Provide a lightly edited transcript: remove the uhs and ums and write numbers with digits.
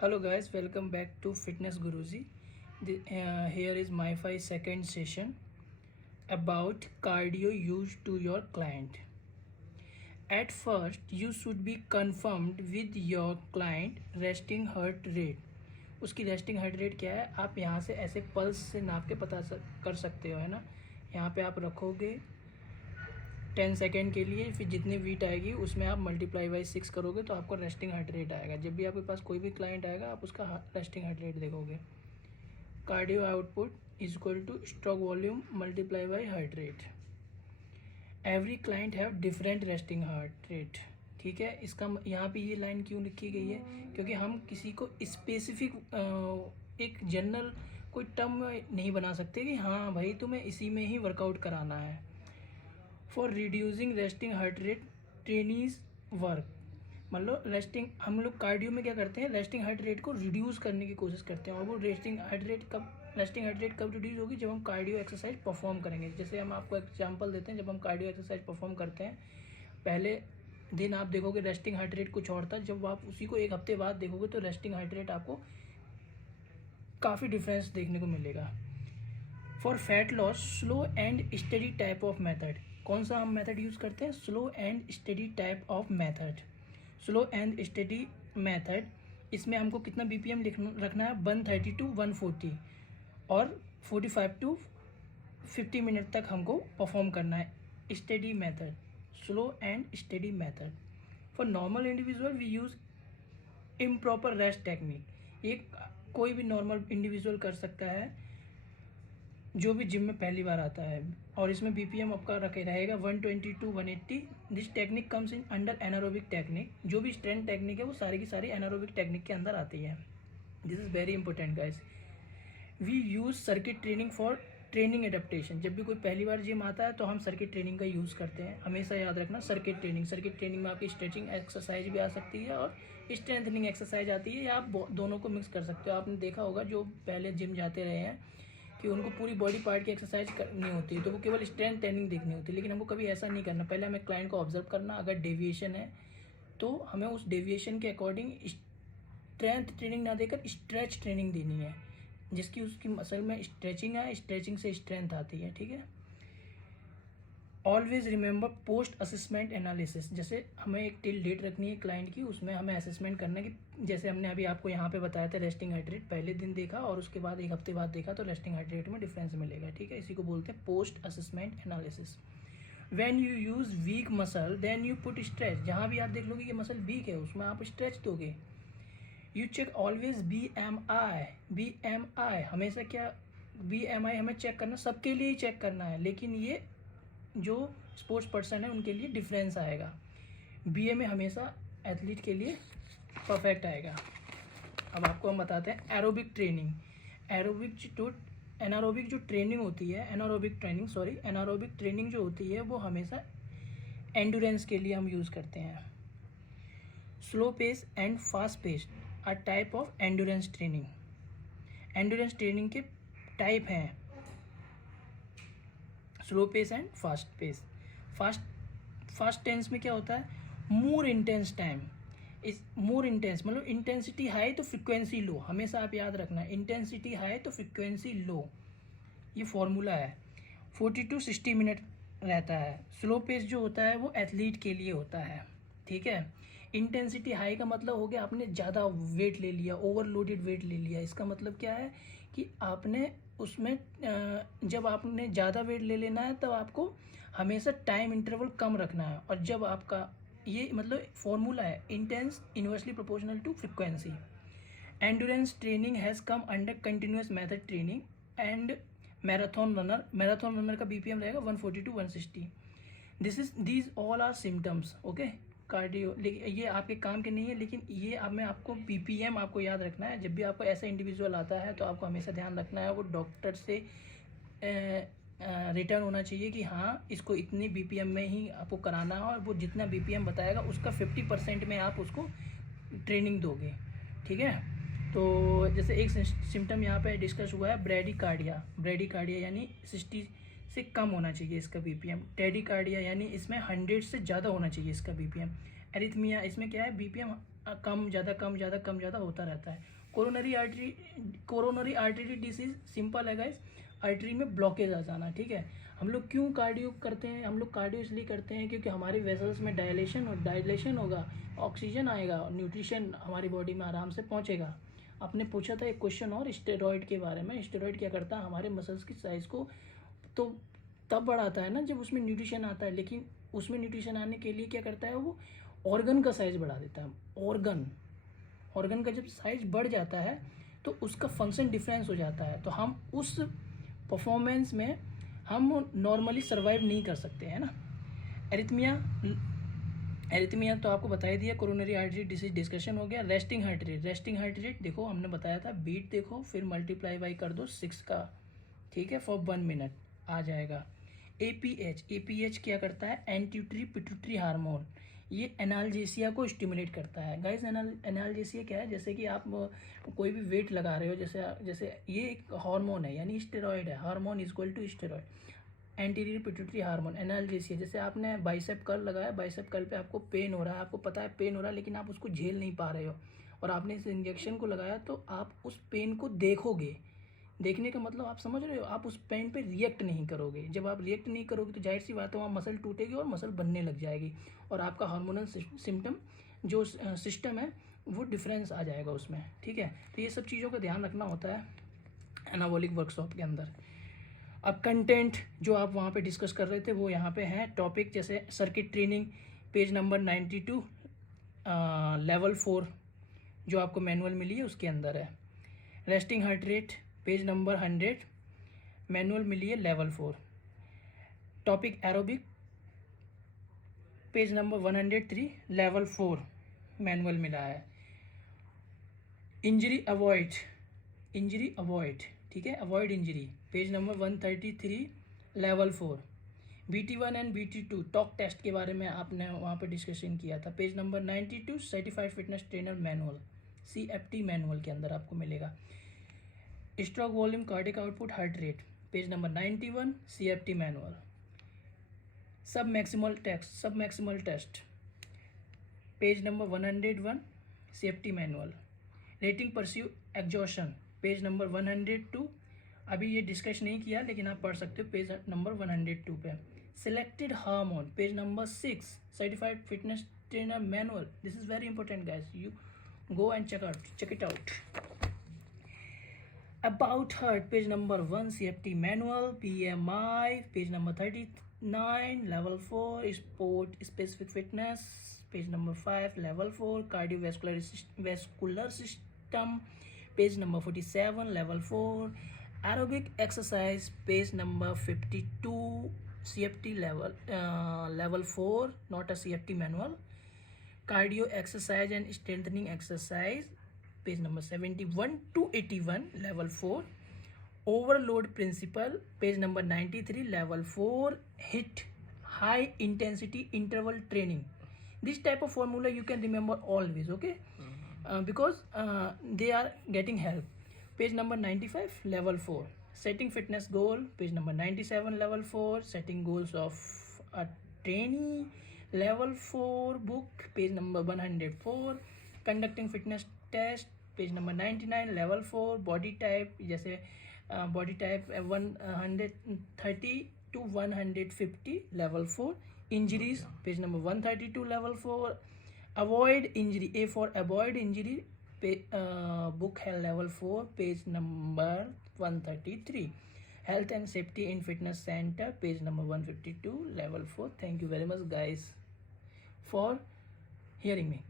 Hello guys, welcome back to Fitness Guruji. Here is my second session about cardio used to your client. At first, you should be confirmed with your client resting heart rate. उसकी resting heart rate क्या है, आप यहाँ से ऐसे pulse से नाप के कर सकते हो, है ना। यहाँ पे आप रखोगे 10 सेकेंड के लिए, फिर जितनी वीट आएगी उसमें आप मल्टीप्लाई बाई 6 करोगे तो आपको रेस्टिंग हार्ट रेट आएगा। जब भी आपके पास कोई भी क्लाइंट आएगा आप उसका रेस्टिंग हार्ट रेट देखोगे। Cardio output is equal two stroke volume multiply by heart rate. Every client have different resting heart rate, ठीक है। इसका यहाँ पे ये लाइन क्यों लिखी गई है, क्योंकि हम किसी को स्पेसिफिक एक जनरल कोई टर्म नहीं बना सकते कि हाँ भाई तुम्हें इसी में ही वर्कआउट कराना है। For reducing resting heart rate trainees work, मतलब रेस्टिंग, हम लोग कार्डियो में क्या करते हैं, रेस्टिंग हार्ट रेट को रिड्यूस करने की कोशिश करते हैं। और वो रेस्टिंग हार्ट रेट कब रिड्यूस होगी, जब हम कार्डियो एक्सरसाइज परफॉर्म करेंगे। जैसे हम आपको एग्जांपल देते हैं, जब हम कार्डियो एक्सरसाइज परफॉर्म करते हैं, पहले दिन आप देखोगे रेस्टिंग हार्ट रेट कुछ और था, जब आप उसी को एक हफ्ते बाद देखोगे तो रेस्टिंग हार्ट रेट आपको काफ़ी डिफरेंस देखने को मिलेगा। For fat loss slow and study type of method, कौन सा हम मेथड यूज़ करते हैं, slow and study type of method. Slow and study method, इसमें हमको कितना बीपीएम रखना है, 130 to 140 और 45 to 50 मिनट तक हमको परफॉर्म करना है। Study method, slow and study method. For normal individual we use improper rest technique. ये कोई भी नॉर्मल इंडिविजुअल कर सकता है जो भी जिम में पहली बार आता है, और इसमें बीपीएम आपका रहेगा 120 to 180। This technique comes in under anaerobic technique. जो भी स्ट्रेंथ टेक्निक है वो सारी की सारी एनारोबिक टेक्निक के अंदर आती है। This is very important guys. We use circuit training for training adaptation. जब भी कोई पहली बार जिम आता है तो हम सर्किट ट्रेनिंग का यूज़ करते हैं। हमेशा याद रखना, सर्किट ट्रेनिंग में आपकी स्ट्रेचिंग एक्सरसाइज भी आ सकती है और स्ट्रेंथनिंग एक्सरसाइज आती है, या आप दोनों को मिक्स कर सकते हो। आपने देखा होगा जो पहले जिम जाते रहे हैं कि उनको पूरी बॉडी पार्ट की एक्सरसाइज करनी होती है, तो वो केवल स्ट्रेंथ ट्रेनिंग देखनी होती है। लेकिन हमको कभी ऐसा नहीं करना, पहले हमें क्लाइंट को ऑब्जर्व करना, अगर डेविएशन है तो हमें उस डेविएशन के अकॉर्डिंग स्ट्रेंथ ट्रेनिंग ना देकर स्ट्रेच ट्रेनिंग देनी है, जिसकी उसकी मसल में स्ट्रेचिंग है, स्ट्रेचिंग से स्ट्रेंथ आती है, ठीक है। Always remember post assessment analysis, जैसे हमें एक टिल डेट रखनी है क्लाइंट की, उसमें हमें असेसमेंट करना है कि जैसे हमने अभी आपको यहाँ पे बताया था रेस्टिंग हार्ट रेट पहले दिन देखा और उसके बाद एक हफ्ते बाद देखा तो रेस्टिंग हार्ट रेट में डिफरेंस मिलेगा, ठीक है। इसी को बोलते हैं post assessment analysis. When you use weak muscle then you put stretch, जहाँ भी आप देख लोगे कि मसल वीक है उसमें आप स्ट्रेच दोगे। यू चेक ऑलवेज BMI, हमेशा क्या BMI हमें चेक करना, सबके लिए ही चेक करना है, लेकिन ये जो स्पोर्ट्स पर्सन है उनके लिए डिफरेंस आएगा। BMI हमेशा एथलीट के लिए परफेक्ट आएगा। अब आपको हम बताते हैं एरोबिक ट्रेनिंग। एनारोबिक जो ट्रेनिंग होती है, एनारोबिक ट्रेनिंग जो होती है वो हमेशा एंडोरेंस के लिए हम यूज़ करते हैं। Slow pace and fast pace are type of endurance training. Endurance training के टाइप हैं slow pace and fast pace. Fast tense में क्या होता है, more intense time is more intense, मतलब इंटेंसिटी हाई तो फ्रिक्वेंसी लो, हमेशा आप याद रखना, इंटेंसिटी हाई तो फ्रिक्वेंसी लो, ये फॉर्मूला है। 40 to 60 मिनट रहता है। स्लो पेस जो होता है वो एथलीट के लिए होता है, ठीक है। इंटेंसिटी हाई का मतलब हो गया आपने ज़्यादा वेट ले लिया, ओवरलोडेड वेट ले लिया। इसका मतलब क्या है कि आपने उसमें जब आपने ज़्यादा वेट ले लेना है तब आपको हमेशा टाइम इंटरवल कम रखना है, और जब आपका ये मतलब फॉर्मूला है, intense inversely proportional to frequency. Endurance training has come under continuous method training and marathon runner का बीपीएम रहेगा 140 to 160। These all are symptoms, okay. Cardio, लेकिन ये आपके काम के नहीं है, लेकिन ये अब मैं आपको बीपीएम आपको याद रखना है। जब भी आपको ऐसा इंडिविजुअल आता है तो आपको हमेशा ध्यान रखना है वो डॉक्टर से रिटर्न होना चाहिए कि हाँ इसको इतनी बीपीएम में ही आपको कराना है, और वो जितना बीपीएम बताएगा उसका 50% में आप उसको ट्रेनिंग दोगे, ठीक है। तो जैसे एक सिम्टम यहाँ पे डिस्कस हुआ है ब्रेडिकार्डिया यानी 60 से कम होना चाहिए इसका बीपीएम। टेडिकार्डिया यानी इसमें 100 से ज़्यादा होना चाहिए इसका बीपीएम। एरिथमिया, इसमें क्या है बीपीएम कम ज़्यादा होता रहता है। कोरोनरी आर्टरी डिसीज सिंपल है गाइस, आर्टरी में ब्लॉकेज आ जाना, ठीक है। हम लोग क्यों कार्डियो करते हैं? हम लोग कार्डियो इसलिए करते हैं क्योंकि हमारे वेसल्स में डायलेशन होगा, ऑक्सीजन आएगा, न्यूट्रिशन हमारी बॉडी में आराम से पहुंचेगा। आपने पूछा था एक क्वेश्चन और स्टेरॉइड के बारे में। स्टेरॉइड क्या करता है? हमारे मसल्स की साइज़ को तो तब बढ़ाता है ना जब उसमें न्यूट्रिशन आता है, लेकिन उसमें न्यूट्रिशन आने के लिए क्या करता है? वो ऑर्गन का साइज़ बढ़ा देता है। ऑर्गन का जब साइज बढ़ जाता है तो उसका फंक्शन डिफरेंस हो जाता है, तो हम उस परफॉर्मेंस में हम नॉर्मली सर्वाइव नहीं कर सकते हैं ना। एरिथमिया तो आपको बता ही दिया। कोरोनरी आर्टरी डिसीज डिस्कशन हो गया। रेस्टिंग हार्ट रेट देखो, हमने बताया था, बीट देखो फिर मल्टीप्लाई बाई कर दो 6 का, ठीक है, फॉर 1 मिनट आ जाएगा। एपीएच क्या करता है? एंटीट्री पिट्यूटरी हार्मोन, ये एनाल्जेसिया को स्टिमुलेट करता है। गाइस एनाल्जेसिया क्या है? जैसे कि आप कोई भी वेट लगा रहे हो, जैसे ये एक हार्मोन है, यानी स्टेरॉइड है। Hormone is equal to steroid. Anterior pituitary hormone, analgesia, जैसे आपने बाइसेप कर्ल लगाया, बाइसेप कर्ल पे आपको पेन हो रहा है, आपको पता है पेन हो रहा है, लेकिन आप उसको झेल नहीं पा रहे हो और आपने इस इंजेक्शन को लगाया, तो आप उस पेन को देखोगे। देखने का मतलब आप समझ रहे हो, आप उस पेन पे रिएक्ट नहीं करोगे। जब आप रिएक्ट नहीं करोगे तो जाहिर सी बात है वहाँ मसल टूटेगी और मसल बनने लग जाएगी, और आपका हार्मोनल सिम्टम जो सिस्टम है वो डिफरेंस आ जाएगा उसमें, ठीक है। तो ये सब चीज़ों का ध्यान रखना होता है एनाबॉलिक वर्कशॉप के अंदर। अब कंटेंट जो आप वहाँ पे डिस्कस कर रहे थे वो यहाँ पे हैं टॉपिक, जैसे circuit training page number 92, level 4 जो आपको मैनुअल मिली है उसके अंदर है। Resting heart rate page number 100, manual मिली है level 4। Topic aerobic page number 103, level 4 manual मिला है। इंजरी अवॉइड, ठीक है, avoid injury page number 133, level 4। BT1 and BT2 talk test के बारे में आपने वहाँ पे डिस्कशन किया था, page number 92, certified fitness trainer manual, CFT manual के अंदर आपको मिलेगा। Stroke volume cardiac output heart rate page number 91, CFT manual. Submaximal test page number 101, CFT manual. Rating perceived exhaustion page number 102, अभी ये discuss नहीं किया लेकिन आप पढ़ सकते हो पेज नंबर 102 पे। Selected hormone page number 6, certified fitness trainer manual, this is very important guys, you go and check it out. About heart page number 1, CFT manual. BMI page number 39, level 4. Sport specific fitness page number 5, level 4. Vascular system page number 47, level 4. Aerobic exercise page number 52, CFT level 4, not a CFT manual. Cardio exercise and strengthening exercise page number 71 to 81, level 4. Overload principle page number 93, level 4. HIIT, high intensity interval training. This type of formula you can remember always, okay? Because they are getting help. Page number 95, level 4. Setting fitness goal page number 97, level 4. Setting goals of a trainee, level 4 book page number 104. Conducting fitness test page number 99, level 4. Body type, जैसे body type 130 to 150, level 4. Injuries page number 132, level 4. Avoid injury, A for avoid injury book है level 4 page number 133. Health and safety in fitness centre page number 152, level 4. Thank you very much guys for hearing me.